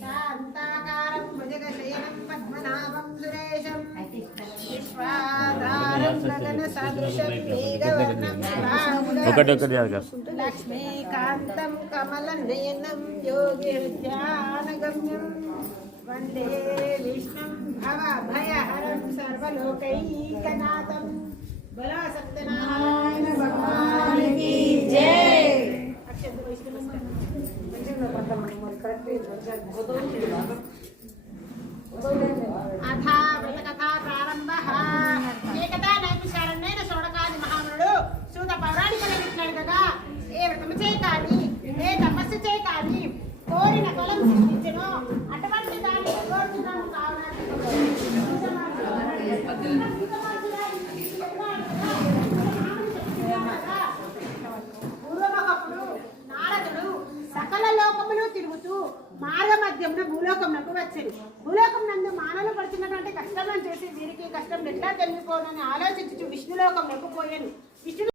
शान्ताकारं भुजगशयनं पद्मनाभं सुरेशं विश्वाधारं गगनसदृशं मेघवर्णं लक्ष्मीकान्तं कमलनयनं योगिहृद्यानगम्यं वन्दे विष्णुं भवभयहरं सर्वलोकैकनाथं बोलो सत्यनारायण भगवान की जय। अथा व्रतकथा प्रारंभः। एकदा నైమిషారణ్యేన శోడకాది మహామునుడు సూత పౌరాణికలు వింటున్నాడు కదా, ఏ వ్రతము చేయి కానీ ఏ తపస్సు చేయి కానీ కోరిన ఫలం సిద్ధించును, అటువంటి దాన్ని కోరుతున్నాము కావున పూర్వమొకప్పుడు నారదుడు సకల లోకములు తిరుగుతూ మార్గ మధ్యంలో భూలోకమునకు వచ్చారు. భూలోకం నందు మానవులు పడుతున్నటువంటి కష్టం చూసి వీరికి కష్టం ఎట్లా తెలియపోనని ఆలోచించు విష్ణులోకమునకు పోయాను. విష్ణు